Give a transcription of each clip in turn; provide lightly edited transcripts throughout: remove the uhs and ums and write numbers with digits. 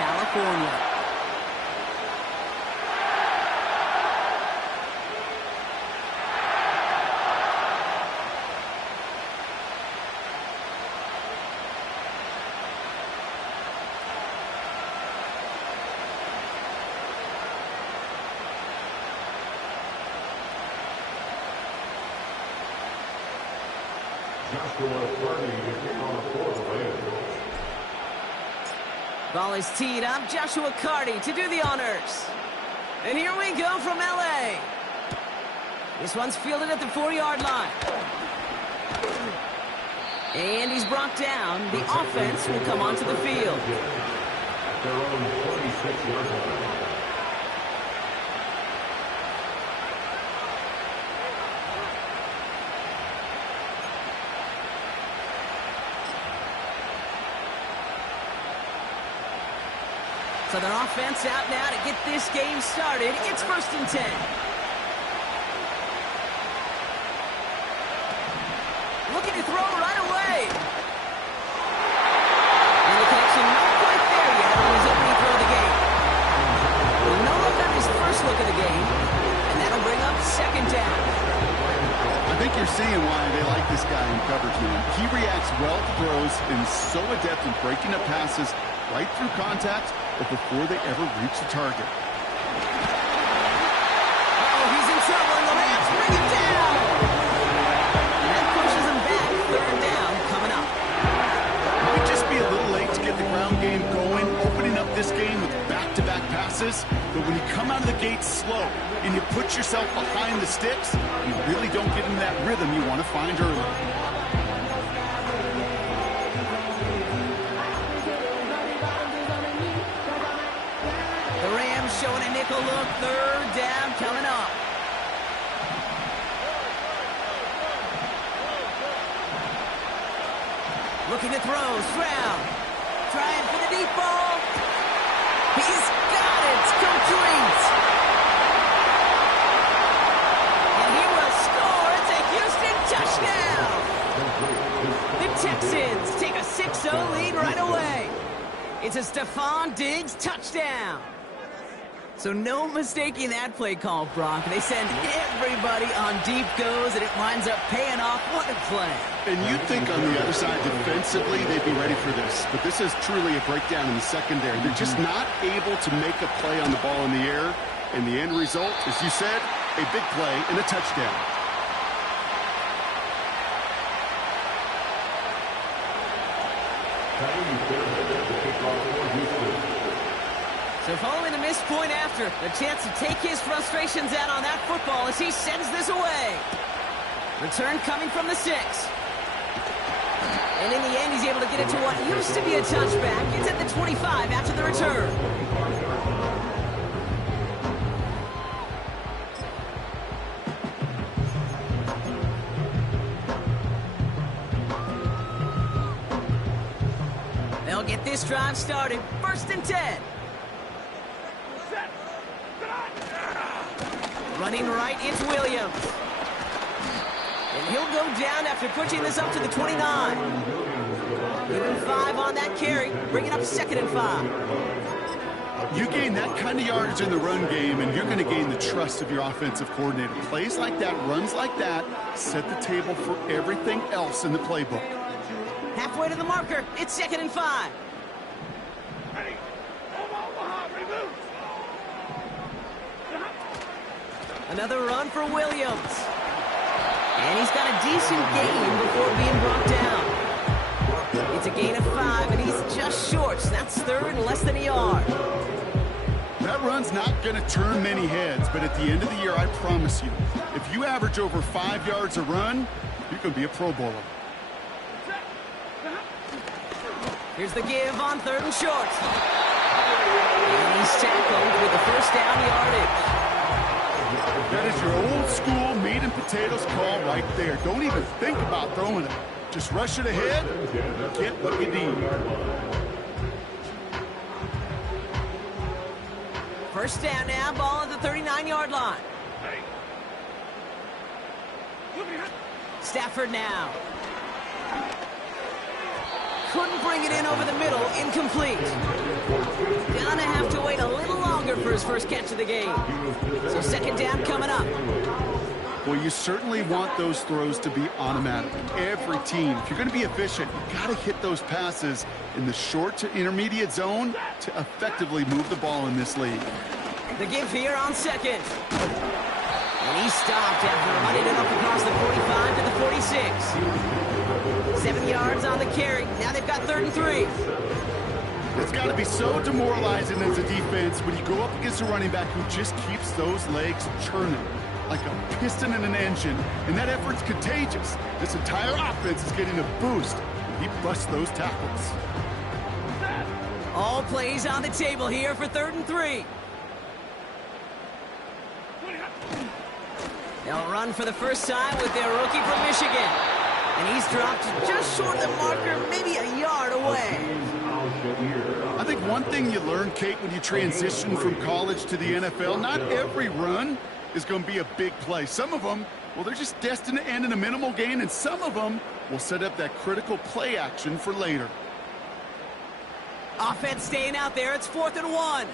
California. Ball is teed up. Joshua Carty to do the honors. And here we go from LA. This one's fielded at the 4-yard line. And he's brought down. The offense will come onto the field. Their own 46-yard line. So the offense out now to get this game started. It's 1st and 10. Looking to throw right away. And the connection not quite there yet on his opening throw of the game. No look on his first look of the game. And that'll bring up 2nd down. I think you're seeing why they like this guy in coverage, man. He reacts well to throws and so adept in breaking up passes right through contact or before they ever reach the target. Uh-oh, he's in trouble, and the Rams bring him down. And that pushes him back. 3rd down coming up. Might just be a little late to get the ground game going, opening up this game with back-to-back passes. But when you come out of the gate slow and you put yourself behind the sticks, you really don't get into that rhythm you want to find early. Showing a nickel look. 3rd down coming up. Looking to throw. Stroud. Trying for the deep ball. He's got it. Complete. And he will score. It's a Houston touchdown. The Texans take a 6-0 lead right away. It's a Stephon Diggs touchdown. So no mistaking that play call, Brock. They send everybody on deep goes, and it winds up paying off. What a play. And you'd think on the other side, defensively, they'd be ready for this. But this is truly a breakdown in the secondary. They're just not able to make a play on the ball in the air. And the end result, as you said, a big play and a touchdown. So following the missed point after, the chance to take his frustrations out on that football as he sends this away. Return coming from the 6. And in the end, he's able to get it to what used to be a touchback. It's at the 25 after the return. They'll get this drive started. 1st and 10. Running right, it's Williams. And he'll go down after pushing this up to the 29. Even 5 on that carry, bringing up 2nd and 5. You gain that kind of yardage in the run game, and you're going to gain the trust of your offensive coordinator. Plays like that, runs like that, set the table for everything else in the playbook. Halfway to the marker, it's 2nd and 5. Ready. Omaha, remove. Another run for Williams. And he's got a decent gain before being brought down. It's a gain of 5, and he's just short. So that's 3rd and less than a yard. That run's not going to turn many heads, but at the end of the year, I promise you, if you average over 5 yards a run, you're going to be a Pro Bowler. Here's the give on 3rd and short. And he's tackled with the 1st down yardage. That is your old school meat and potatoes call right there. Don't even think about throwing it. Just rush it ahead and get what you need. 1st down now, ball at the 39-yard line. Stafford now. Couldn't bring it in over the middle, incomplete. for his first catch of the game. So second down coming up. Well, you certainly want those throws to be automatic. Every team, if you're going to be efficient, you got to hit those passes in the short to intermediate zone to effectively move the ball in this league. The give here on second. And he stopped after running it up across the 45 to the 46. 7 yards on the carry. Now they've got 3rd and 3. It's got to be so demoralizing as a defense when you go up against a running back who just keeps those legs churning like a piston in an engine, and that effort's contagious. This entire offense is getting a boost when he busts those tackles. All plays on the table here for 3rd and 3. They'll run for the first time with their rookie from Michigan. And he's dropped just short of the marker, maybe a yard away. I think one thing you learn, Kate, when you transition from college to the NFL, not every run is going to be a big play. Some of them, well, they're just destined to end in a minimal gain, and some of them will set up that critical play action for later. Offense staying out there. It's 4th and 1.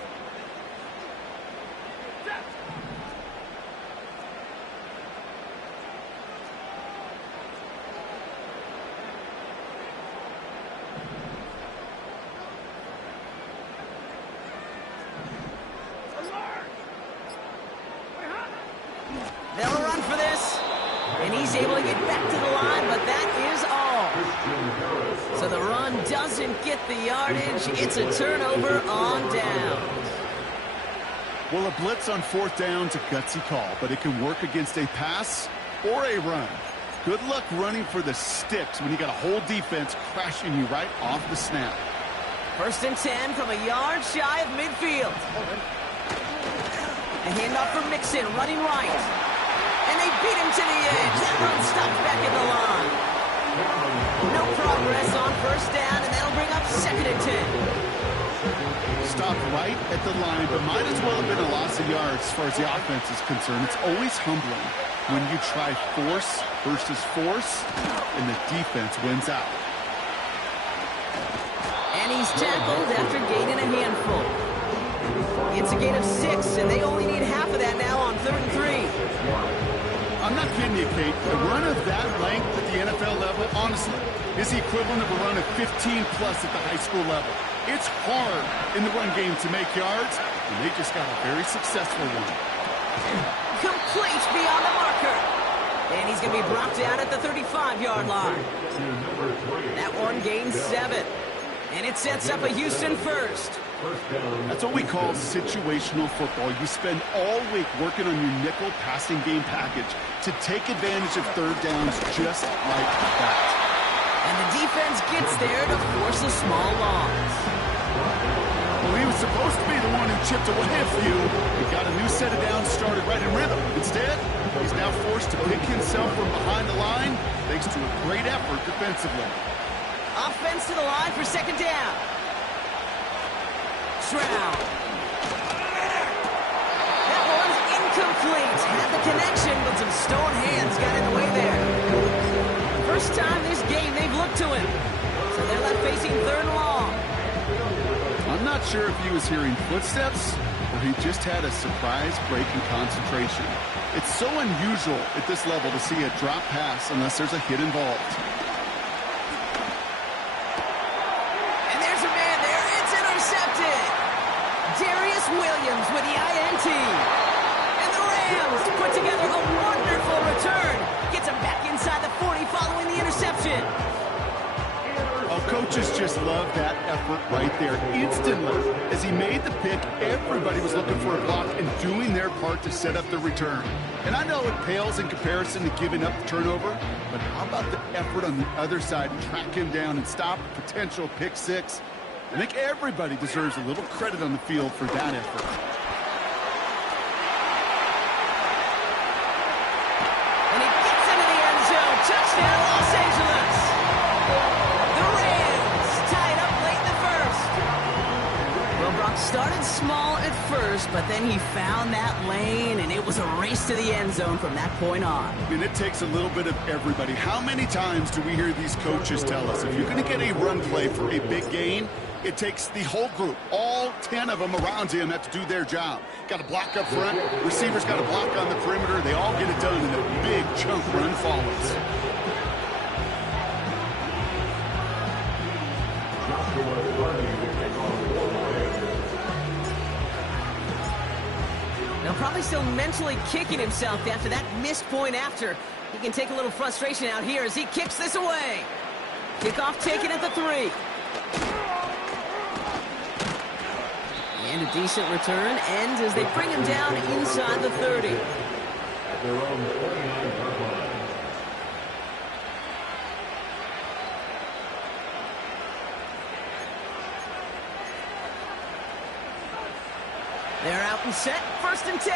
They'll run for this, and he's able to get back to the line, but that is all. So the run doesn't get the yardage. It's a turnover on down. Well, a blitz on 4th down's a gutsy call, but it can work against a pass or a run. Good luck running for the sticks when you got a whole defense crashing you right off the snap. 1st and 10 from a yard shy of midfield. A handoff for Mixon, running right. And they beat him to the edge. That run stopped back in the line. No progress on 1st down, and that'll bring up 2nd and 10. Stopped right at the line, but might as well have been a loss of yards as far as the offense is concerned. It's always humbling when you try force versus force, and the defense wins out. And he's tackled after gaining a handful. It's a gain of 6, and they only need half of that now on 3rd and 3. I'm not kidding you, Kate. A run of that length at the NFL level, honestly, is the equivalent of a run of 15-plus at the high school level. It's hard in the run game to make yards, and they just got a very successful one. Complete beyond the marker. And he's going to be brought down at the 35-yard line. That one gains 7. And it sets up a Houston first. That's what we call situational football. You spend all week working on your nickel passing game package to take advantage of 3rd downs just like that. And the defense gets there to force a small loss. Well, he was supposed to be the one who chipped away a few. He got a new set of downs started right in rhythm. Instead, he's now forced to pick himself from behind the line thanks to a great effort defensively. Offense to the line for 2nd down. Shroud. That one's incomplete. Had the connection, but some stone hands got in the way there. First time this game they've looked to him. So they're left facing 3rd and long. I'm not sure if he was hearing footsteps or he just had a surprise break in concentration. It's so unusual at this level to see a drop pass unless there's a hit involved. Williams with the INT. And the Rams put together a wonderful return. Gets him back inside the 40 following the interception. Oh, coaches just love that effort right there. Instantly, as he made the pick, everybody was looking for a block and doing their part to set up the return. And I know it pales in comparison to giving up the turnover, but how about the effort on the other side to track him down and stop a potential pick 6? I think everybody deserves a little credit on the field for that effort. And he gets into the end zone. Touchdown, Los Angeles. The Rams tie it up late in the first. Well, Brock started small at first, but then he found that lane, and it was a race to the end zone from that point on. And it takes a little bit of everybody. How many times do we hear these coaches tell us, if you're going to get a run play for a big gain, it takes the whole group. All 10 of them around him have to do their job. Got to block up front. Receivers got to block on the perimeter. They all get it done, and a big chunk run follows. Now probably still mentally kicking himself after that missed point after. He can take a little frustration out here as he kicks this away. Kickoff taken at the 3. And a decent return ends as they bring him down inside the 30. At their own 49-yard line. They're out and set, 1st and 10.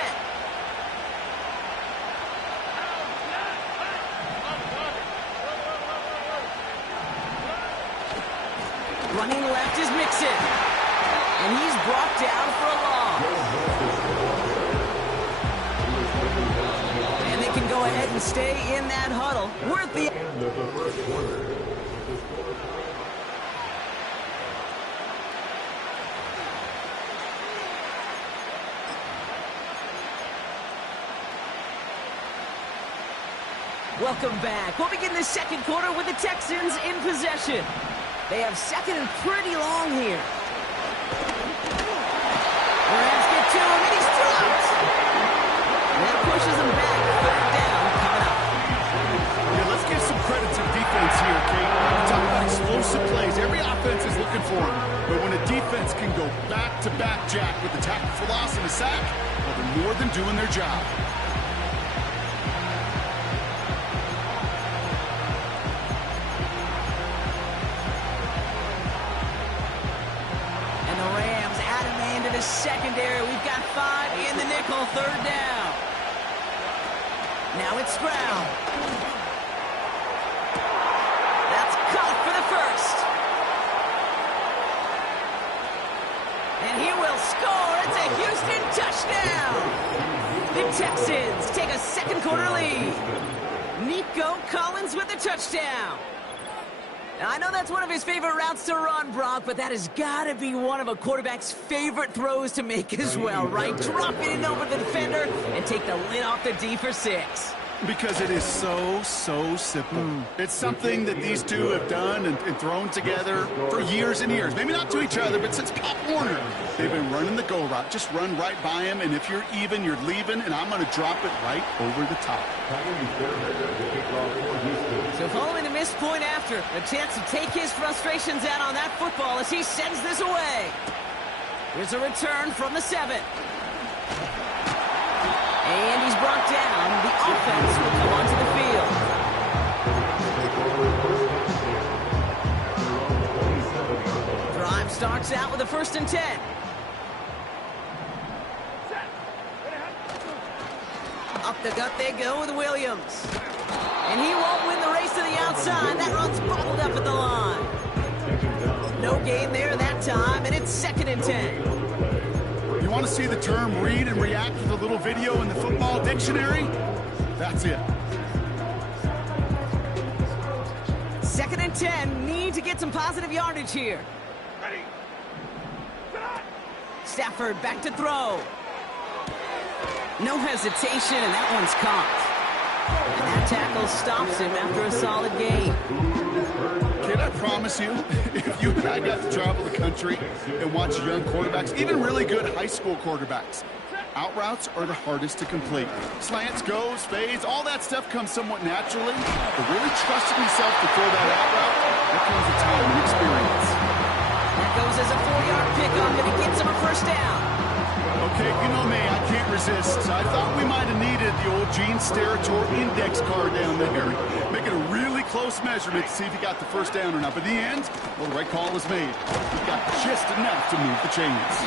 Running left is Mixon. And he's brought down for a loss. And they can go ahead and stay in that huddle. Worth the End of the first quarter. Welcome back. We'll begin the second quarter with the Texans in possession. They have second and pretty long here. Rams get to him, and he's dropped. And that pushes him back. 3rd down coming up. Yeah, let's give some credit to the defense here, Kate. Talk about explosive plays. Every offense is looking for them. But when a defense can go back-to-back, Jack, with the tackle for loss and a sack, well, they're more than doing their job. Secondary, we've got 5 in the nickel, 3rd down. Now it's Stroud. That's caught for the 1st. And he will score. It's a Houston touchdown. The Texans take a second quarter lead. Nico Collins with the touchdown. Now, I know that's one of his favorite routes to run, Brock, but that has got to be one of a quarterback's favorite throws to make as well, right? Dropping it over the defender and take the lid off the D for 6. Because it is so simple. It's something that these two have done and thrown together for years and years. Maybe not to each other, but since Pop Warner. They've been running the go route. Just run right by him, and if you're even, you're leaving, and I'm going to drop it right over the top. So following the missed point after, a chance to take his frustrations out on that football as he sends this away. Here's a return from the 7. And he's brought down. The offense will come onto the field. Drive starts out with a 1st and 10. Up the gut they go with Williams. And he won't win the race to the outside. That run's bobbled up at the line. No gain there that time, and it's 2nd and 10. You want to see the term read and react with a little video in the football dictionary? That's it. 2nd and 10. Need to get some positive yardage here. Ready. Stafford back to throw. No hesitation, and that one's caught. And that tackle stops him after a solid gain. Kid, I promise you, if you and I got to travel the country and watch young quarterbacks, even really good high school quarterbacks, out routes are the hardest to complete. Slants, goes, fades, all that stuff comes somewhat naturally, but really trusting yourself to throw that out route, that comes with time and experience. That goes as a 4-yard pickup, and it gets him a 1st down. Okay, you know me, I can't resist. I thought we might have needed the old Gene Steratore index card down there. Make it a really close measurement to see if he got the 1st down or not. But in the end, well, the right call is made. He got just enough to move the chains.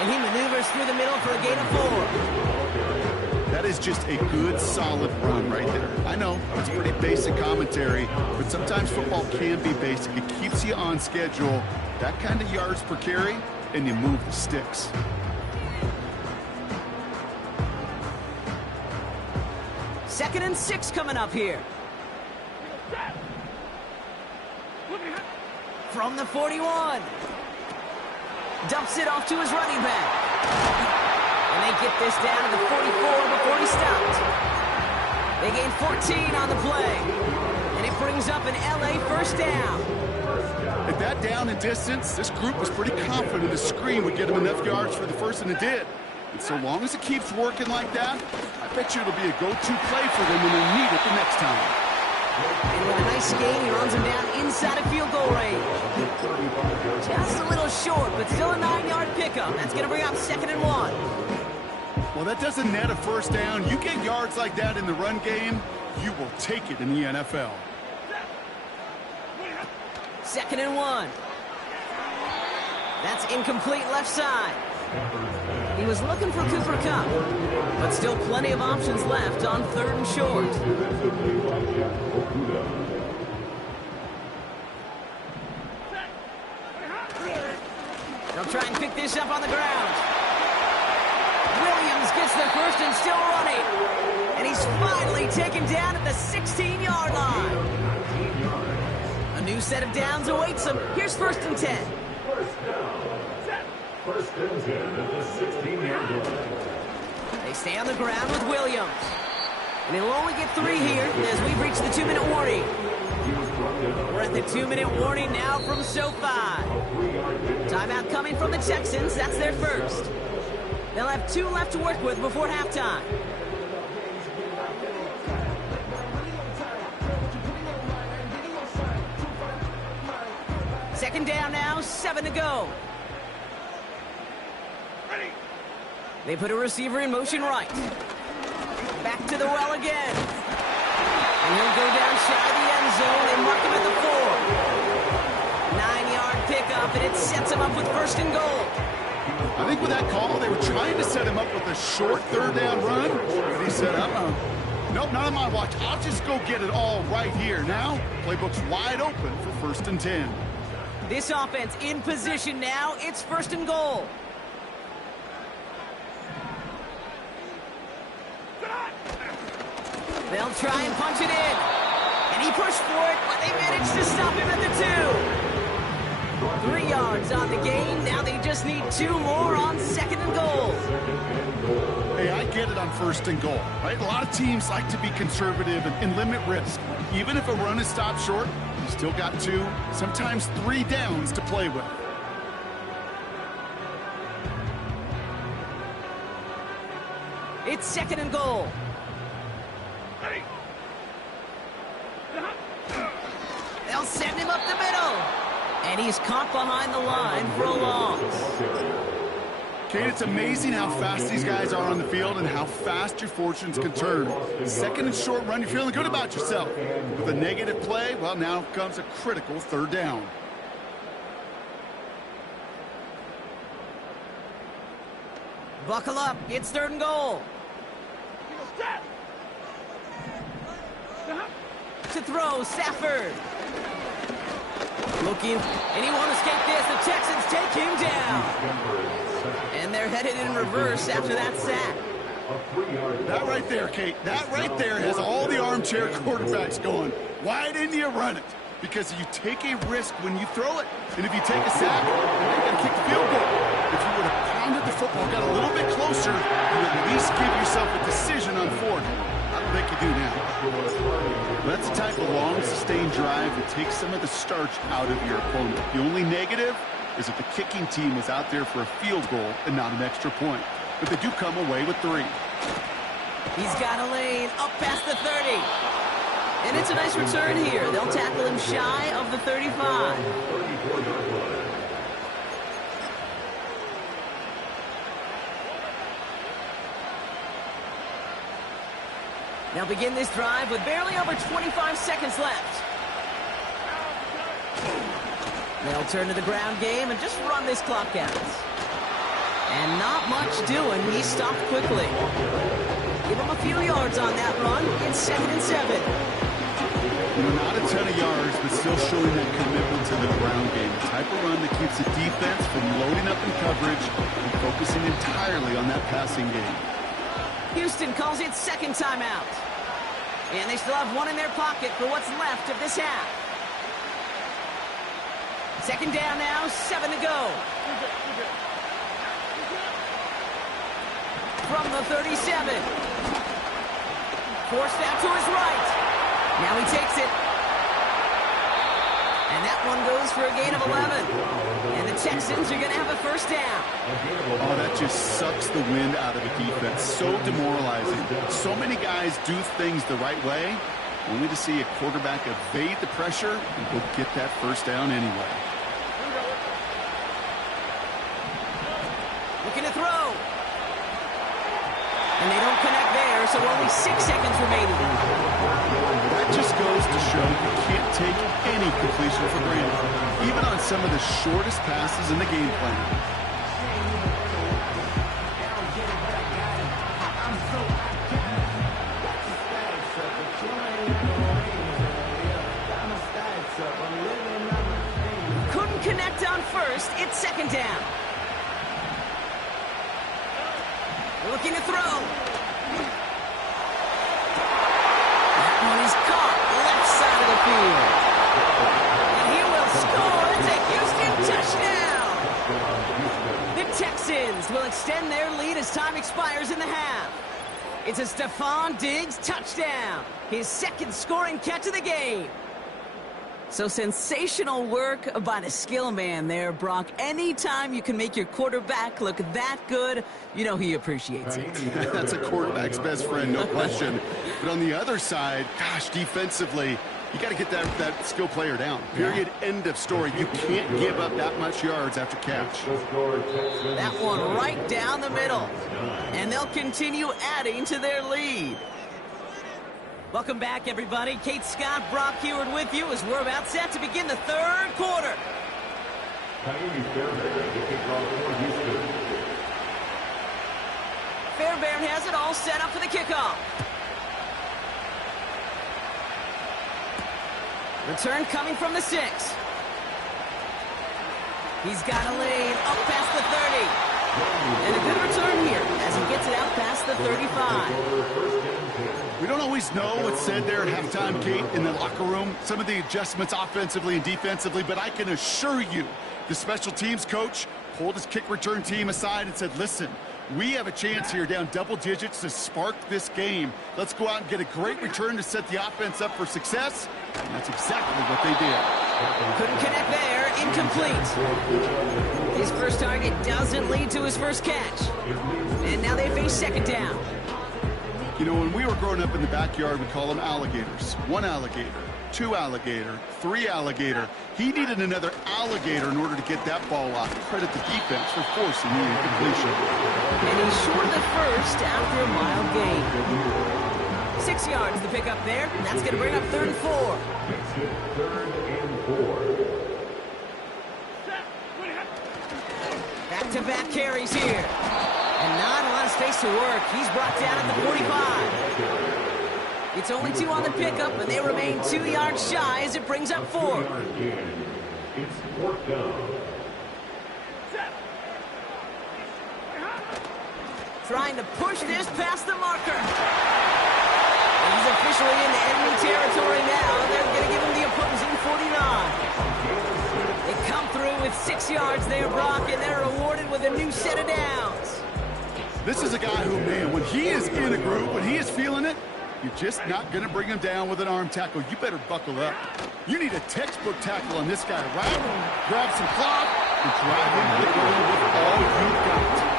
And he maneuvers through the middle for a gain of 4. That is just a good, solid run right there. I know, it's pretty basic commentary, but sometimes football can be basic. It keeps you on schedule. That kind of yards per carry, and you move the sticks. Second and 6 coming up here. From the 41. Dumps it off to his running back. And they get this down to the 44 before he stopped. They gain 14 on the play. And it brings up an LA first down. At that down and distance, this group was pretty confident the screen would get them enough yards for the first, and it did. And so long as it keeps working like that, I bet you it'll be a go-to play for them when they need it the next time. And with a nice gain, he runs him down inside of field goal range. Just a little short, but still a 9-yard pickup. That's going to bring up 2nd and 1. Well, that doesn't net a first down. You get yards like that in the run game, you will take it in the NFL. 2nd and 1. That's incomplete left side. He was looking for Cooper Kupp, but still plenty of options left on 3rd and short. They'll try and pick this up on the ground. Williams gets the first and still running. And he's finally taken down at the 16-yard line. A new set of downs awaits him. Here's 1st and 10. First and 10 at the 16-yard line. They stay on the ground with Williams. And he'll only get 3 here as we've reached the 2-minute warning. We're at the 2-minute warning now from SoFi. Timeout coming from the Texans. That's their first. They'll have 2 left to work with before halftime. Second down now, 7 to go. They put a receiver in motion right. Back to the well again. And he'll go down shy of the end zone. They mark him at the 4. 9-yard pickup, and it sets him up with 1st and goal. I think with that call, they were trying to set him up with a short 3rd down run. But he said, nope, not on my watch. I'll just go get it all right here. Now, playbook's wide open for 1st and 10. This offense in position now. It's 1st and goal. They'll try and punch it in. And he pushed for it, but they managed to stop him at the 2. 3 yards on the gain. Now they just need 2 more on 2nd and goal. Hey, I get it on 1st and goal, right? A lot of teams like to be conservative and limit risk. Even if a run is stopped short, you still got 2, sometimes 3 downs to play with. It's 2nd and goal. They'll send him up the middle. And he's caught behind the line for a loss. Kate, it's amazing how fast these guys are on the field and how fast your fortunes can turn. 2nd and short run, you're feeling good about yourself. With a negative play, well, now comes a critical 3rd down. Buckle up. It's 3rd and goal. To throw, Stafford. Looking, and he won't escape this. The Texans take him down. And they're headed in reverse after that sack. That right there, Kate, that right there has all the armchair quarterbacks going. Why didn't you run it? Because you take a risk when you throw it. And if you take a sack, you're going to kick the field goal. If you would have pounded the football, got a little bit closer, you would at least give yourself a decision on 4th. I don't think you do now. That's the type of long, sustained drive that takes some of the starch out of your opponent. The only negative is that the kicking team was out there for a field goal and not an extra point. But they do come away with 3. He's got a lane up past the 30. And it's a nice return here. They'll tackle him shy of the 35. They'll begin this drive with barely over 25 seconds left. They'll turn to the ground game and just run this clock out. And not much doing. He stopped quickly. Give him a few yards on that run. It's 2nd and 7. You know, not a ton of yards, but still showing that commitment to the ground game. The type of run that keeps the defense from loading up in coverage and focusing entirely on that passing game. Houston calls it 2nd timeout. And they still have 1 in their pocket for what's left of this half. 2nd down now, 7 to go. From the 37. Forced out to his right. Now he takes it. And that one goes for a gain of 11. And the Texans are going to have a first down. Oh, that just sucks the wind out of the defense. So demoralizing. So many guys do things the right way, only to see a quarterback evade the pressure and go get that first down anyway. Looking to throw. And they don't connect there, so only 6 seconds remaining. That just goes to show you can't take any completion for granted, even on some of the shortest passes in the game plan. Couldn't connect on first. It's second down. Looking to throw. That one is caught left side of the field. And he will score. It's a Houston touchdown. The Texans will extend their lead as time expires in the half. It's a Stephon Diggs touchdown. His second scoring catch of the game. So sensational work by the skill man there, Brock. Anytime you can make your quarterback look that good, you know he appreciates it. That's a quarterback's best friend, no question. But on the other side, gosh, defensively, you got to get that skill player down. Period. Yeah. End of story. You can't give up that much yards after catch. That one right down the middle. And they'll continue adding to their lead. Welcome back, everybody. Kate Scott, Brock Heward with you as we're about set to begin the third quarter. Fairbairn has it all set up for the kickoff. Return coming from the 6. He's got a lane up past the 30. And a good return here as he gets it out past the 35. We don't always know what's said there at halftime, Kate, in the locker room. Some of the adjustments offensively and defensively, but I can assure you the special teams coach pulled his kick return team aside and said, listen, we have a chance here down double digits to spark this game. Let's go out and get a great return to set the offense up for success. And that's exactly what they did. Couldn't connect there. Incomplete. His first target doesn't lead to his first catch. And now they face second down. You know, when we were growing up in the backyard, we call them alligators. 1 alligator, 2 alligator, 3 alligator. He needed another alligator in order to get that ball off. Credit the defense for forcing the incompletion. And he's short of the first after a mild gain. 6 yards to pick up there. That's going to bring up 3rd and 4. Back-to-back carries here. And not a lot of space to work. He's brought down at the 45. It's only 2 on the pickup, and they remain 2 yards shy as it brings up 4. It's 4th down. Trying to push this past the marker. He's officially into enemy territory now. They're going to give him the opposing 49. They come through with 6 yards there, Brock, and they're rewarded with a new set of downs. This is a guy who, man, when he is in a groove, when he is feeling it, you're just not going to bring him down with an arm tackle. You better buckle up. You need a textbook tackle on this guy, right? Grab some cloth and drive him to the ground with all you've got.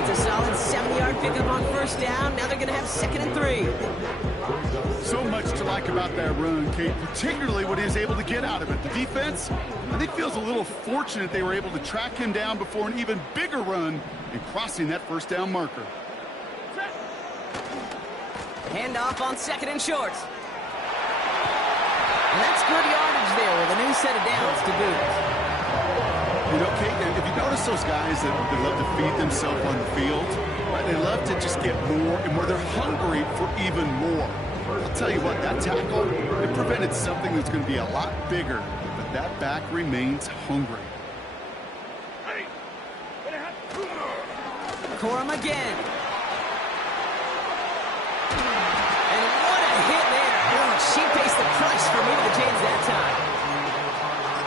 It's a solid 7-yard pickup on first down. Now they're going to have 2nd and 3. So much to like about that run, Kate, particularly what he was able to get out of it. The defense, I think, feels a little fortunate they were able to track him down before an even bigger run and crossing that first down marker. Handoff on 2nd and short. And that's good yardage there with a new set of downs to boot. You know, Kate, if you notice those guys that love to feed themselves on the field, right? They love to just get more and more. They're hungry for even more. I'll tell you what, that tackle, it prevented something that's going to be a lot bigger, but that back remains hungry. Corum again. And what a hit there. Oh, she pays the price for moving the chains that time.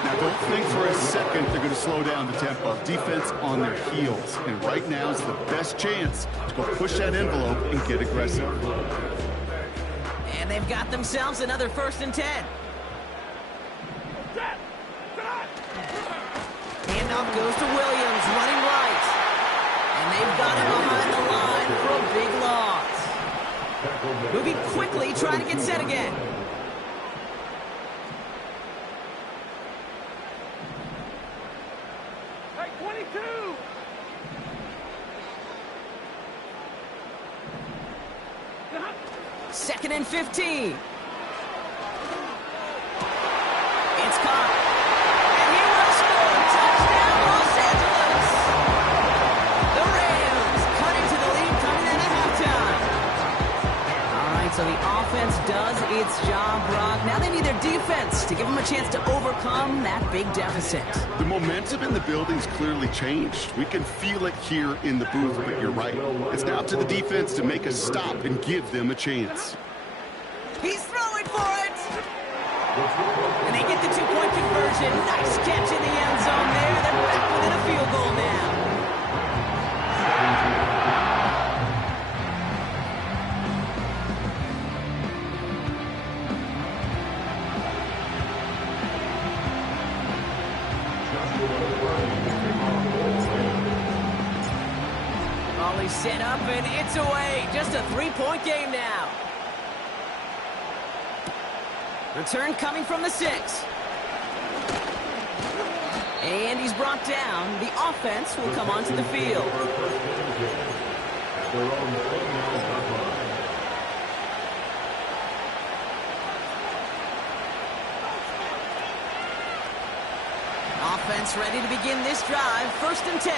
Now, Don't think for a second they're going to slow down the tempo. Defense on their heels. And right now is the best chance to go push that envelope and get aggressive. And they've got themselves another 1st and 10. Handoff goes to Williams, running right. And they've got him behind the line for a big loss. Moving quickly, trying to get set again. Hey, 22! Second and 15. It's caught. And he will score. Touchdown, Los Angeles. The Rams cut into the lead coming in at halftime. All right, so the offense does its job, Brock. Now they need their defense to give them a chance to overcome that big deficit. The momentum in the building's clearly changed. We can feel it here in the booth, but you're right. It's now up to the defense to make a stop and give them a chance. He's throwing for it. And they get the 2-point conversion. Nice catch in the end zone there. They're back within a field goal now. Volley set up and it's away. Just a 3-point game now. Return coming from the 6. And he's brought down. The offense will come onto the field. Offense ready to begin this drive. 1st and 10.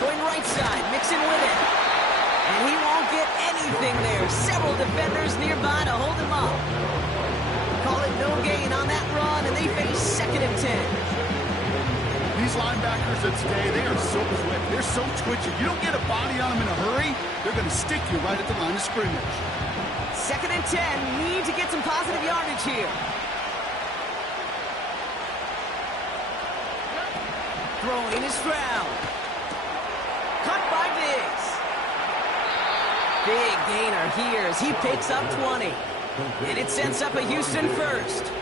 Going right side, Mixon with it. And he won't get anything there. Several defenders nearby to hold him up. Call it no gain on that run, and they face 2nd and 10. These linebackers of today, they are so quick. They're so twitchy. You don't get a body on them in a hurry, they're going to stick you right at the line of scrimmage. 2nd and 10. Need to get some positive yardage here. Throwing is Stroud. Cut by Diggs. Big gainer here as he picks up 20. And it sets up a Houston 1st.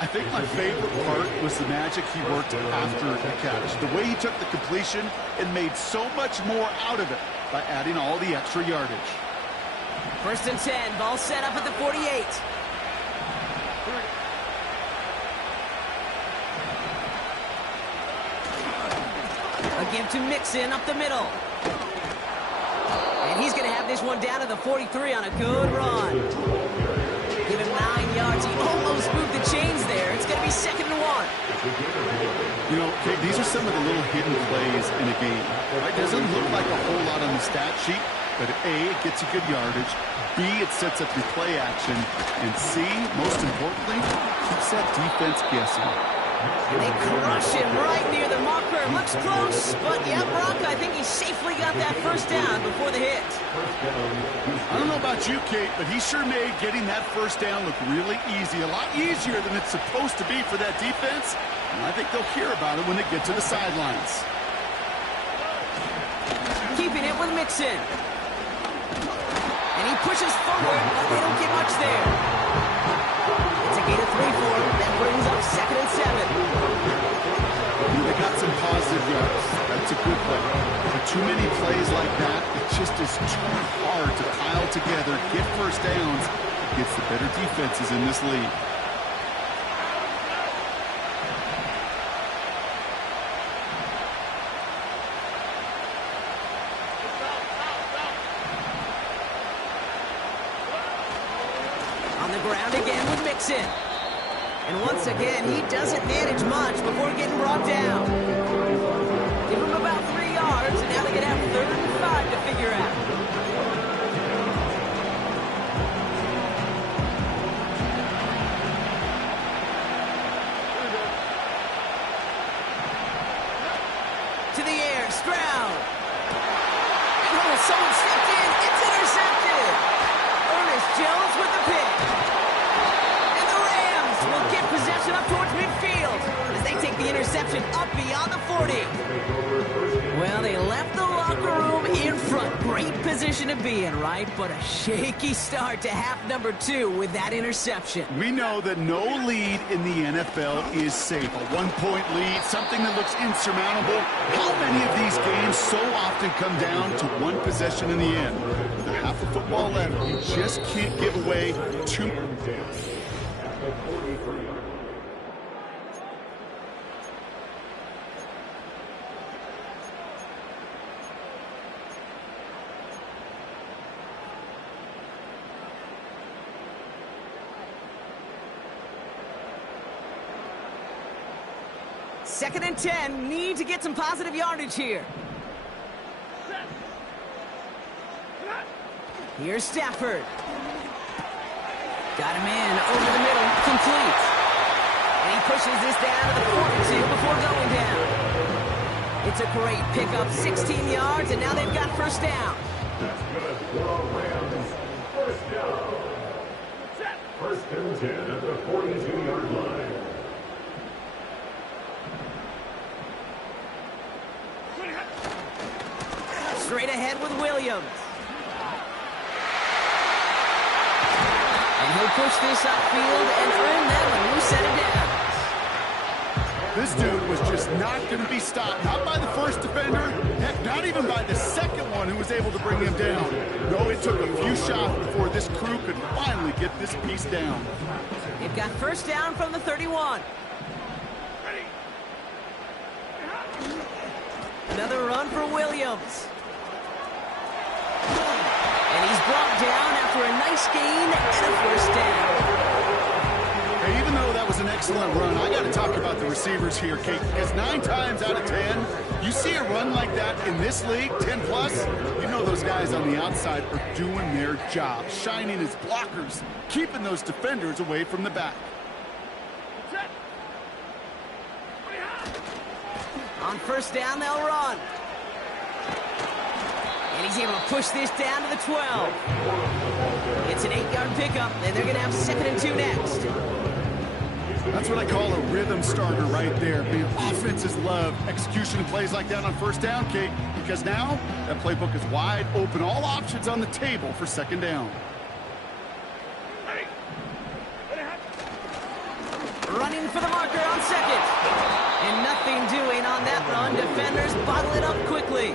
I think my favorite part was the magic he worked after the catch. The way he took the completion and made so much more out of it by adding all the extra yardage. 1st and 10. Ball set up at the 48. A give to Mixon up the middle. And he's going to have this one down to the 43 on a good run. Give him 9 yards. He almost moved the chains there. It's going to be 2nd and 1. You know, Kate, these are some of the little hidden plays in a game. Right? Doesn't look like a whole lot on the stat sheet, but A, it gets you good yardage. B, it sets up your play action. And C, most importantly, keeps that defense guessing. And they crush him right near the marker. Looks close, but yeah, Brock, I think he safely got that 1st down before the hit. I don't know about you, Kate, but he sure made getting that 1st down look really easy. A lot easier than it's supposed to be for that defense. And I think they'll hear about it when they get to the sidelines. Keeping it with Mixon. And he pushes forward, but they don't get much there. It's a gain of 3 for him. That brings up 2nd and 7. They got some positive yards. That's a good play. But too many plays like that, it just is too hard to pile together, get 1st downs against the better defenses in this league. On the ground again with Mixon. And once again, he doesn't manage much before getting brought down. Give him about 3 yards, and now they're going to have 3rd and 5 to figure out. To the air, Stroud. And someone stepped in. It's intercepted. Ernest Jones with the pick. And the reception up beyond the 40. Well, they left the locker room in front. Great position to be in, right? But a shaky start to half number 2 with that interception. We know that no lead in the NFL is safe. A one-point lead, something that looks insurmountable. How many of these games so often come down to one possession in the end? With a half a football left, you just can't give away too much. Second and 10, need to get some positive yardage here. Here's Stafford. Got him in, over the middle, complete. And he pushes this down to the 42 before going down. It's a great pickup, 16 yards, and now they've got first down. That's good for a Rams. First down. First and 10 at the 42-yard line. Straight ahead with Williams. And he'll push this upfield and earn them a new set of downs. This dude was just not going to be stopped. Not by the first defender. Heck, not even by the second one who was able to bring him down. No, it took a few shots before this crew could finally get this piece down. They've got first down from the 31. Another run for Williams. And he's brought down after a nice gain and a first down. Hey, even though that was an excellent run, I got to talk about the receivers here, Kate, because 9 times out of 10, you see a run like that in this league, 10 plus, you know those guys on the outside are doing their job, shining as blockers, keeping those defenders away from the back. On first down, they'll run. And he's able to push this down to the 12. It's an 8-yard pickup, and they're going to have second and 2 next. That's what I call a rhythm starter right there. The offenses love execution and plays like that on first down, Kate, because now that playbook is wide open. All options on the table for second down. Running for the marker on second. And nothing doing on that run. Defenders bottle it up quickly.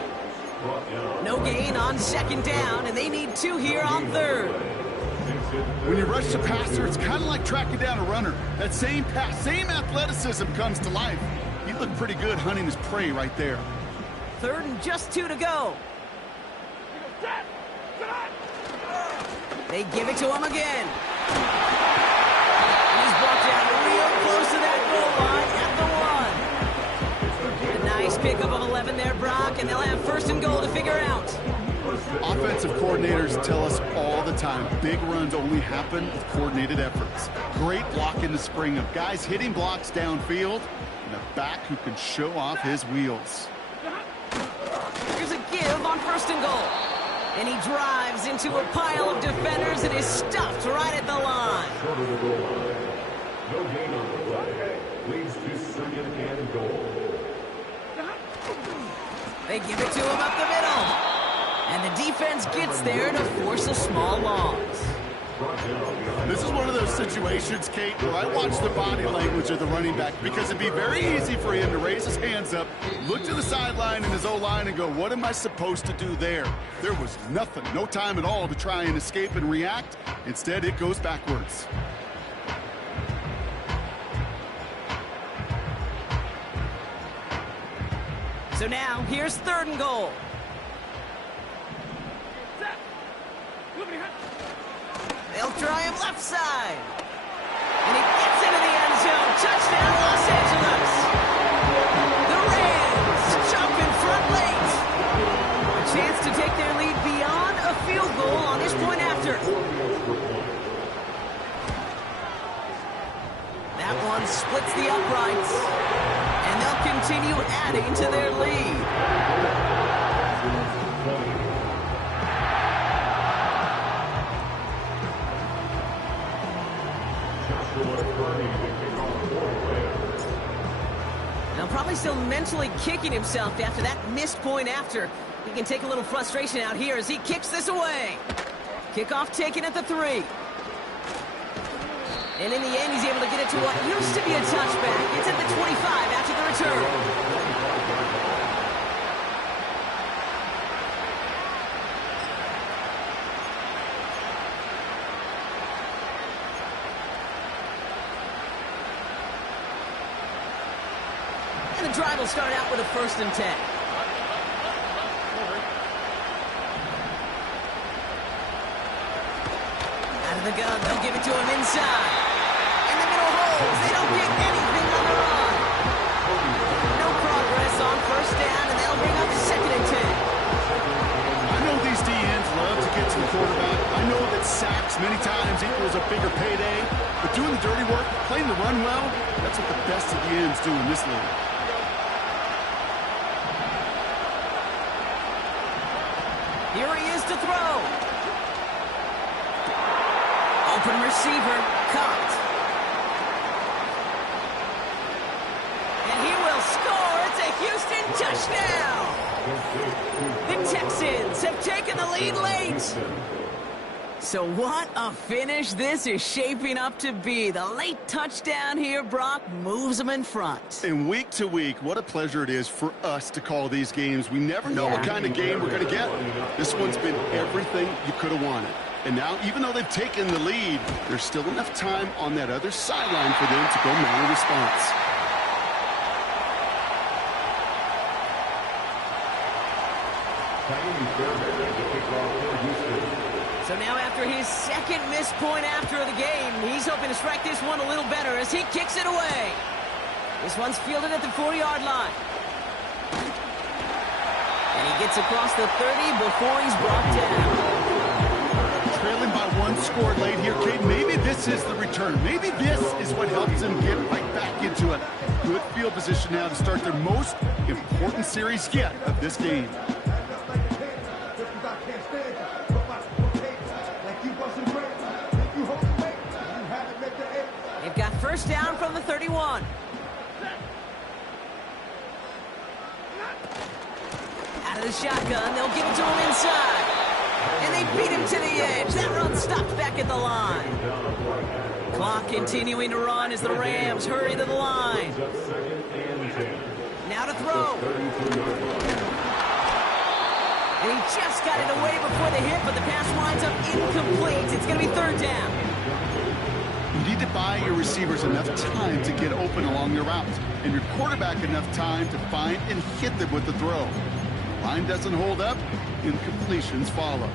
No gain on second down, and they need 2 here on third. When you rush the passer, it's kind of like tracking down a runner. That same pass, same athleticism comes to life. He looked pretty good hunting his prey right there. Third and just 2 to go. They give it to him again. And he's brought down real close to that goal line at the 1. A nice pickup of 11 there, Brock, and they'll have first and goal to figure out. Offensive coordinators tell us all the time, big runs only happen with coordinated efforts. Great block in the spring of guys hitting blocks downfield and a back who can show off his wheels. Here's a give on first and goal. And he drives into a pile of defenders and is stuffed right at the line. Short of the goal line. No gain on the play. Leads to second and goal. They give it to him up the middle. And the defense gets there to force a small loss. This is one of those situations, Kate, where I watch the body language of the running back because it'd be very easy for him to raise his hands up, look to the sideline in his O-line and go, what am I supposed to do there? There was nothing, no time at all to try and escape and react. Instead, it goes backwards. So now, here's third and goal. They'll try him left side. And he gets into the end zone. Touchdown, Los Angeles. The Rams jump in front late. A chance to take their lead beyond a field goal on this point after. That one splits the uprights. And they'll continue adding to their lead. They'll probably still mentally kicking himself after that missed point after. He can take a little frustration out here as he kicks this away. Kickoff taken at the 3. And in the end, he's able to get it to what used to be a touchback. It's at the 25 after the return. And the drive will start out with a 1st and 10. Out of the gun, they'll give it to him inside. In the middle holes, they don't get anything on the run. No progress on 1st down, and they'll bring up 2nd and 10. I know these DNs love to get to the quarterback. I know that sacks many times equals a bigger payday, but doing the dirty work, playing the run well, that's what the best of the ends do in this league. Here he is to throw. Open receiver, caught. And he will score. It's a Houston touchdown. The Texans have taken the lead late. So what a finish this is shaping up to be. The late touchdown here, Brock, moves them in front. And week to week, what a pleasure it is for us to call these games. We never know what kind of game we're going to get. This one's been everything you could have wanted. And now, even though they've taken the lead, there's still enough time on that other sideline for them to go mount a response. So now after his 2nd missed point after the game, he's hoping to strike this one a little better as he kicks it away. This one's fielded at the 40-yard line. And he gets across the 30 before he's brought down. Trailing by 1 score late here, Kate. Maybe this is the return. Maybe this is what helps them get right back into it. Good field position now to start their most important series yet of this game. They've got 1st down from the 31. Out of the shotgun, they'll give it to him inside. And they beat him to the edge. That run stopped back at the line. Clock continuing to run as the Rams hurry to the line. Now to throw. And he just got it away before the hit, but the pass winds up incomplete. It's going to be 3rd down. You need to buy your receivers enough time to get open along their route, and your quarterback enough time to find and hit them with the throw. Line doesn't hold up, incompletions follow.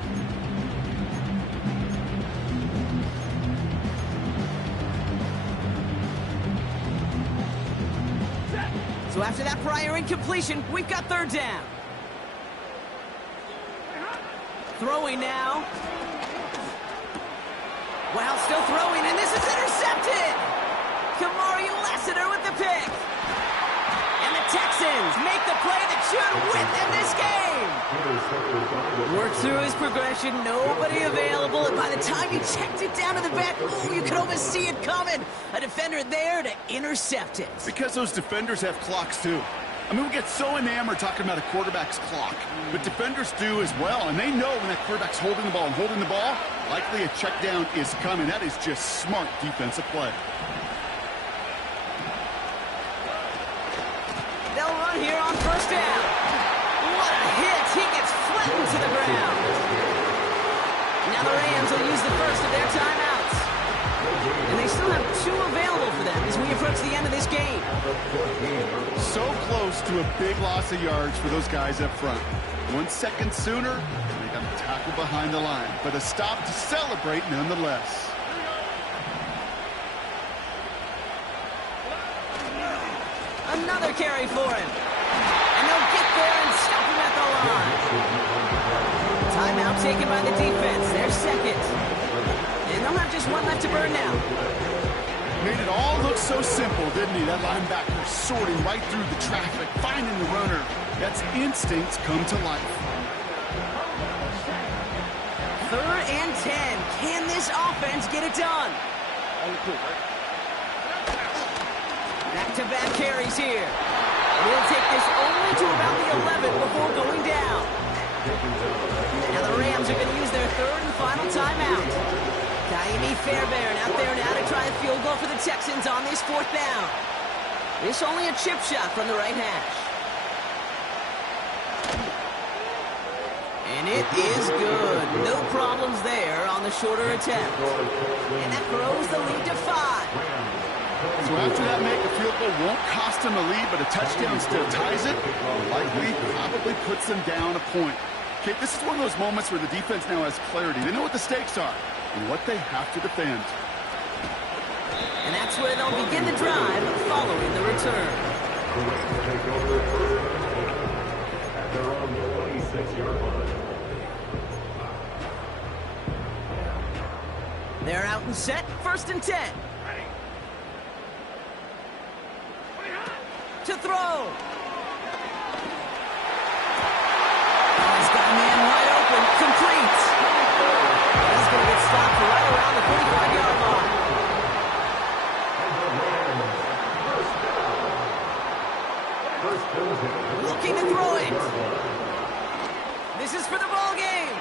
So after that prior incompletion, we've got 3rd down. Throwing now. Wow, still throwing, and this is intercepted! Kamari Lassiter with the pick. And the Texans make the play that should win them this game. Worked through his progression, nobody available, and by the time he checked it down to the back, ooh, you could almost see it coming. A defender there to intercept it. Because those defenders have clocks too. I mean, we get so enamored talking about a quarterback's clock, but defenders do as well, and they know when that quarterback's holding the ball and holding the ball, likely a check down is coming. That is just smart defensive play. They'll run here on 1st down. What a hit! He gets flattened to the ground. Now the Rams will use the first of their timeouts. And they still have 2 available for them as we approach the end of this game. So close to a big loss of yards for those guys up front. 1 second sooner, they got a tackle behind the line, but a stop to celebrate nonetheless. Another carry for him. And they'll get there and stop him at the line. Timeout taken by the defense. Their 2nd. And they'll have just 1 left to burn now. Made it all look so simple, didn't he? That linebacker sorting right through the traffic, finding the runner. That's instincts come to life. 3rd and 10. Can this offense get it done? Back-to-back carries here. And he'll take this only to about the 11 before going down. Now the Rams are going to use their third and final timeout. Kaimi Fairbairn out there now to try a field goal for the Texans on this fourth down. This only a chip shot from the right hash. And it is good. No problems there on the shorter attempt. And that grows the lead to 5. So after that make, a field goal won't cost them a lead, but a touchdown still ties it. Likely, probably puts them down a point. Okay, this is one of those moments where the defense now has clarity. They know what the stakes are and what they have to defend. And that's where they'll begin the drive following the return. Take over at their own 26-yard line. They're out and set, 1st and 10. To throw. Oh, he's got a man wide open, complete. He's going to get stopped right around the 45-yard line. Looking to throw it. This is for the ball game.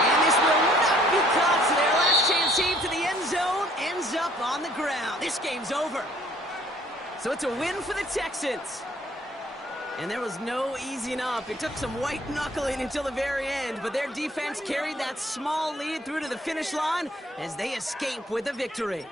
And this will not be caught. So their last chance heave to the end zone ends up on the ground. This game's over. So it's a win for the Texans. And there was no easing up. It took some white knuckling until the very end, but their defense carried that small lead through to the finish line as they escape with a victory.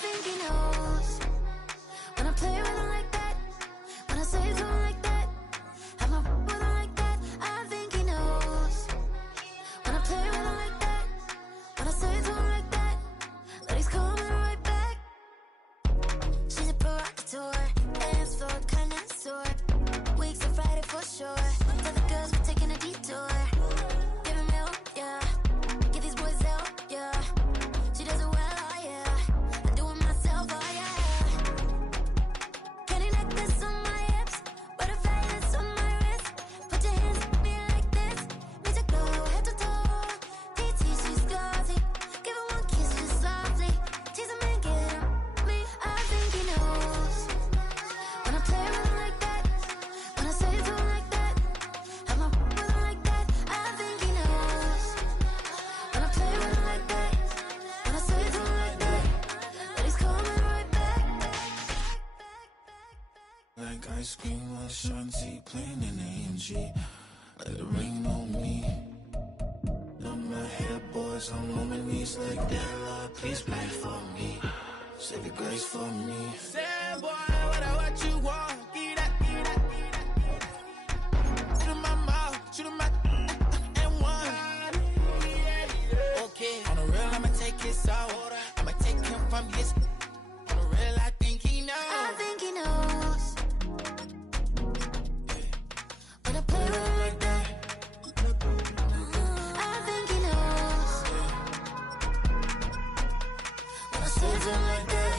think he knows. When I play with him like that, when I say to him like that, have my with him like that, I think he knows. When I play with him like that, when I say to him like that, that he's coming right back. She's a provocateur, dance floor connoisseur. Weeks of Friday for sure. Tell the girls we're taking a detour. Give him milk, yeah. Get these boys out, yeah. She does it well, oh yeah. I do it myself, oh yeah. Candy necklace on my hips, butterflies on my wrist. Put your hands on me like this. Need to go head to toe. TT, she's gauzy. Give her one kiss just softly. Tease him and get him me. I think he knows. When I play with him like that, when I say to him like that, have my with him like that, I think he knows. When I play with him like that, when I say to him like that, that he's coming right back. Like ice cream on Shanti, playing in AMG. Let it rain on me. On my head, boys, I'm on my knees like that. Lord, please pray for me. Save your grace for me. Say, boy, what you want? Get that, get that, get that. Shoot in my mouth, shoot in my and one. Okay, on the real, I'ma take his soul. I'ma take him from his. On the real, I think he knows. I think he knows. When I play with him like that, I think he knows. When I say to him like that,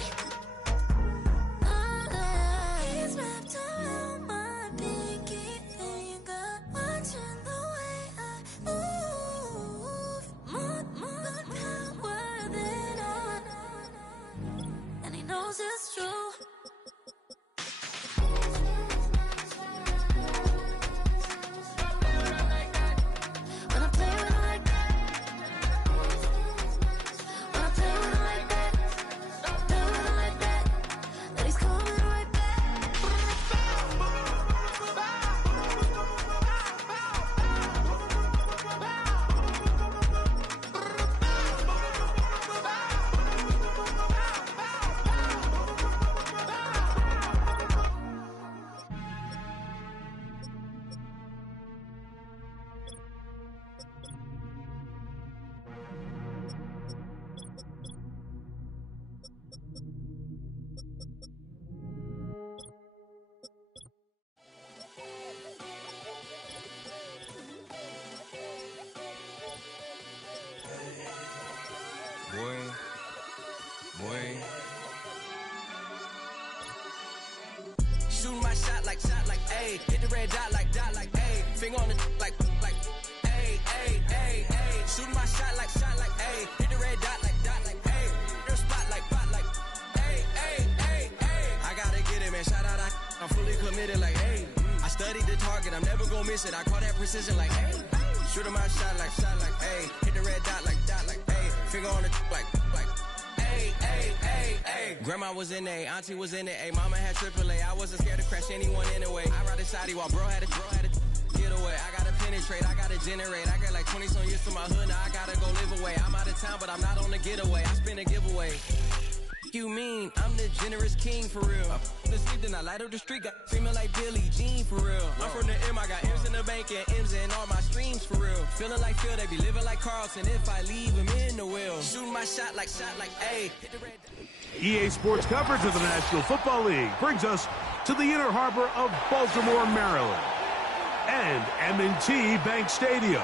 he's wrapped around my pinky finger, watching the way I move. More power than on, and he knows it's true. When I play with him like that, when I play with him like that, play with him like that, that he's coming right back. Shooting my shot like, ayy. Hit the red dot like, ayy. Finger on the like, ayy, ayy, ayy, ayy. Shooting my shot like, ayy. Hit the red dot like, ayy. Your spot like, ayy, ayy, ayy, ayy. I gotta get it, man. Shout out, I'm fully committed like, hey. I studied the target, I'm never gonna miss it. I call that precision like, hey. Shooting my shot like, ayy. Hit the red dot like, ayy. Finger on the like, ayy, ayy, ayy, ayy. Grandma was in A, auntie was in it, ayy. Mama had AAA, I wasn't scared to crash anyone anyway. I ride a shotty while bro had a get away. I gotta penetrate, I gotta generate. I got like 20 some years to my hood, now I gotta go live away. I'm out of town, but I'm not on the getaway. I spin a giveaway. You mean I'm the generous king for real? The sleep, then I light up the street, got screaming like Billie Jean for real. I'm from the M, I got M's in the bank and M's in all my streams for real. Feeling like Phil, they be living like Carlson if I leave him in the wheel. Shooting my shot like, ayy. Hit the red. EA Sports coverage of the National Football League brings us to the inner harbor of Baltimore, Maryland, and M&T Bank Stadium.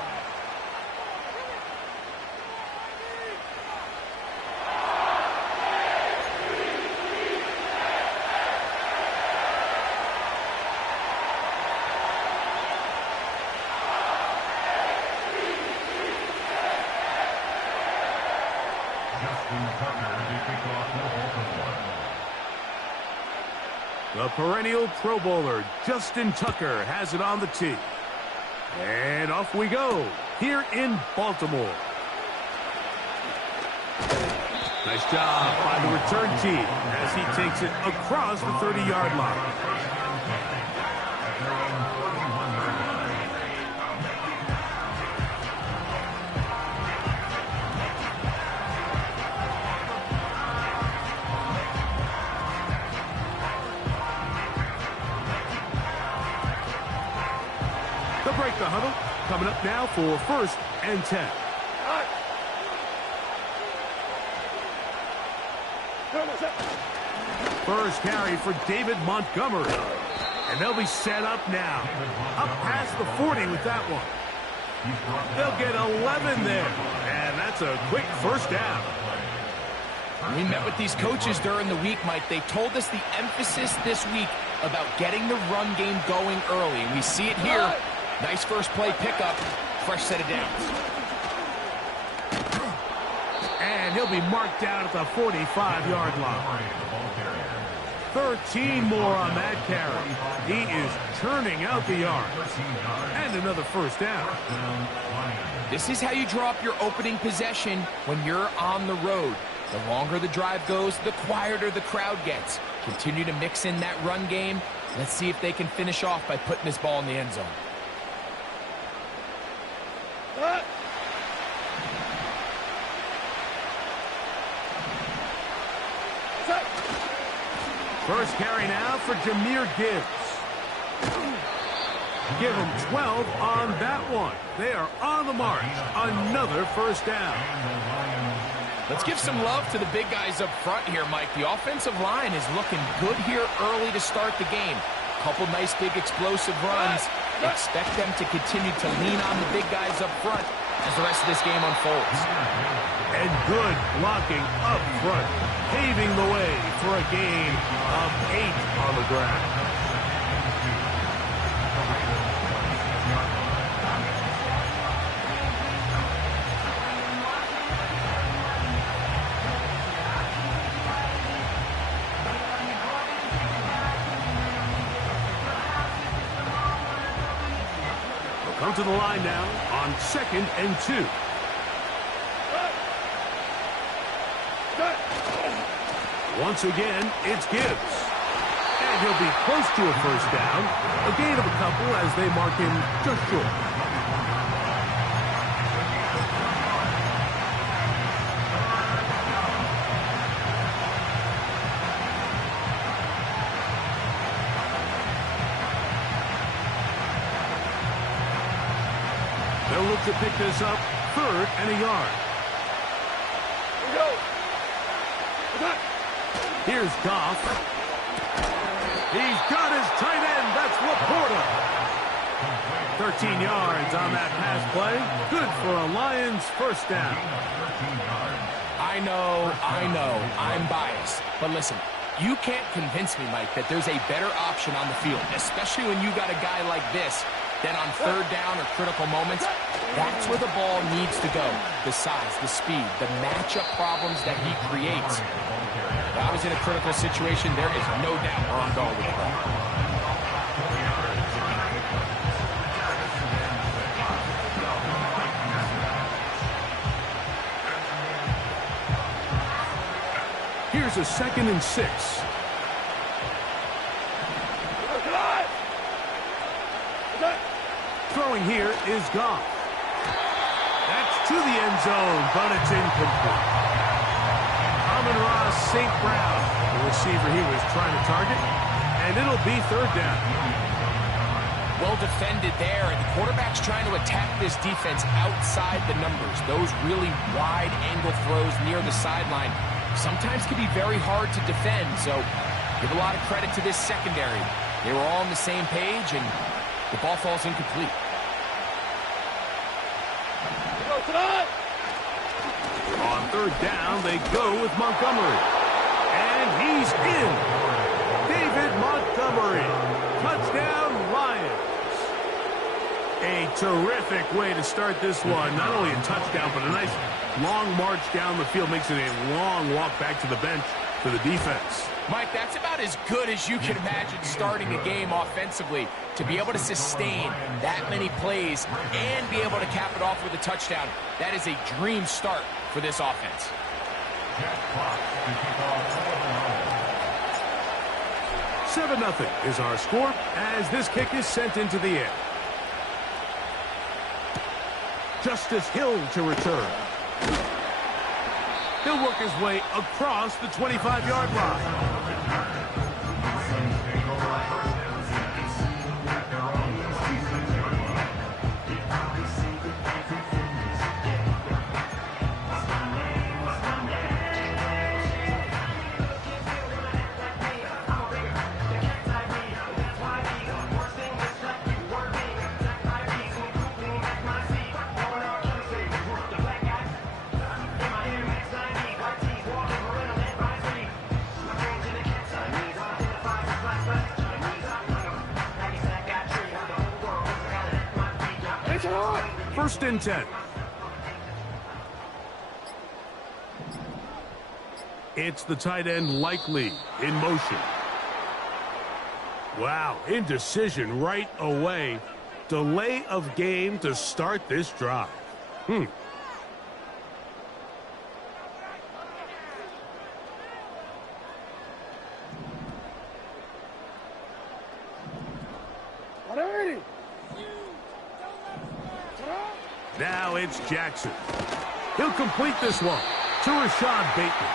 The perennial Pro Bowler, Justin Tucker, has it on the tee. And off we go, here in Baltimore. Nice job by the return team as he takes it across the 30-yard line. break the huddle. Coming up now for 1st and 10. First carry for David Montgomery. And they'll be set up now. Up past the 40 with that one. They'll get 11 there. And that's a quick first down. We met with these coaches during the week, Mike. They told us the emphasis this week about getting the run game going early. And we see it here. Nice first play pickup. Fresh set of downs. And he'll be marked down at the 45-yard line. 13 more on that carry. He is churning out the yards. And another first down. This is how you draw up your opening possession when you're on the road. The longer the drive goes, the quieter the crowd gets. Continue to mix in that run game. Let's see if they can finish off by putting this ball in the end zone. First carry now for Jahmyr Gibbs. Give him 12 on that one. They are on the march. Another first down. Let's give some love to the big guys up front here, Mike. The offensive line is looking good here early to start the game. Couple nice big explosive runs. Expect them to continue to lean on the big guys up front as the rest of this game unfolds. And good blocking up front, paving the way for a gain of 8 on the ground. Come to the line now on 2nd and 2. Once again, it's Gibbs. And he'll be close to a first down. A gain of a couple as they mark him just short. They'll look to pick this up 3rd and a yard. Here's Goff. He's got his tight end. That's Laporta. 13 yards on that pass play. Good for a Lions first down. I know, I'm biased. But listen, you can't convince me, Mike, that there's a better option on the field, especially when you got a guy like this. Then on 3rd down or critical moments, that's where the ball needs to go. The size, the speed, the matchup problems that he creates. If I was in a critical situation, there is no doubt where I'm going with that. Here's a 2nd and 6. Throwing here is Goff. That's to the end zone, but it's incomplete. Amon-Ra St. Brown, the receiver he was trying to target, and it'll be 3rd down. Well defended there, and the quarterback's trying to attack this defense outside the numbers. Those really wide angle throws near the sideline sometimes can be very hard to defend, so give a lot of credit to this secondary. They were all on the same page, and the ball falls incomplete. On 3rd down, they go with Montgomery. And he's in. David Montgomery. Touchdown, Lions. A terrific way to start this one. Not only a touchdown, but a nice long march down the field. Makes it a long walk back to the bench for the defense. Mike, that's about as good as you can imagine starting a game offensively. To be able to sustain that many plays and be able to cap it off with a touchdown, that is a dream start for this offense. 7-0 is our score as this kick is sent into the air. Justice Hill to return. He'll work his way across the 25-yard line. First and 10. It's the tight end Likely in motion. Wow, indecision right away. Delay of game to start this drive. Now it's Jackson. He'll complete this one to Rashad Bateman.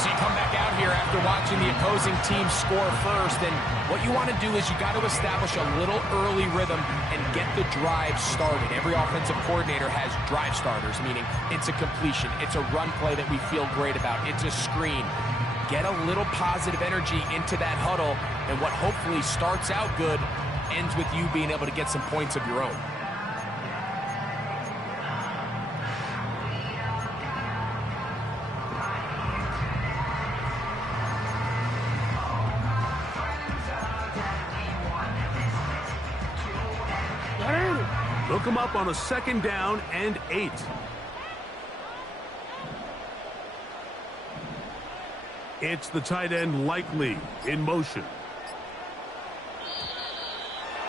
So you come back out here after watching the opposing team score first, and what you want to do is you got to establish a little early rhythm and get the drive started. Every offensive coordinator has drive starters, meaning it's a completion, it's a run play that we feel great about, it's a screen. Get a little positive energy into that huddle, and what hopefully starts out good ends with you being able to get some points of your own. Look him up on a 2nd down and 8. It's the tight end Likely in motion.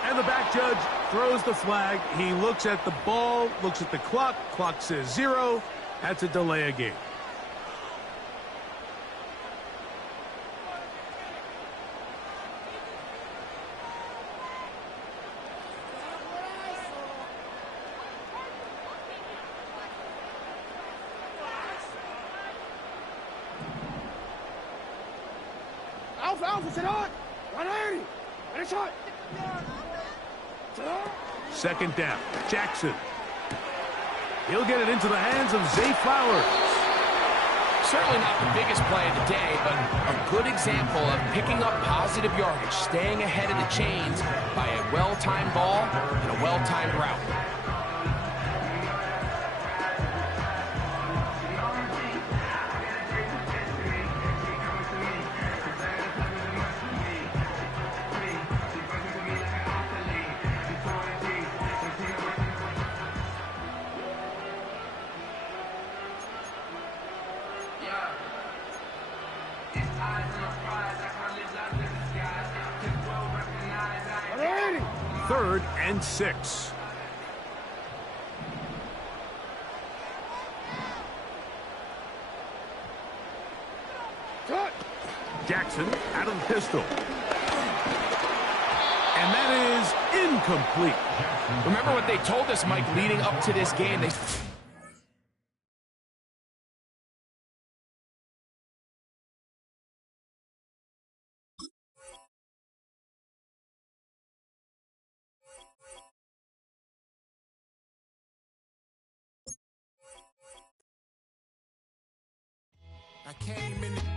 And the back judge throws the flag. He looks at the ball, looks at the clock. Clock says 0. That's a delay of game. Second down, Jackson. He'll get it into the hands of Zay Flowers. Certainly not the biggest play of the day, but a good example of picking up positive yardage, staying ahead of the chains by a well-timed ball and a well-timed route. Third and 6. Jackson out of the pistol. And that is incomplete. Remember what they told us, Mike, leading up to this game. I came in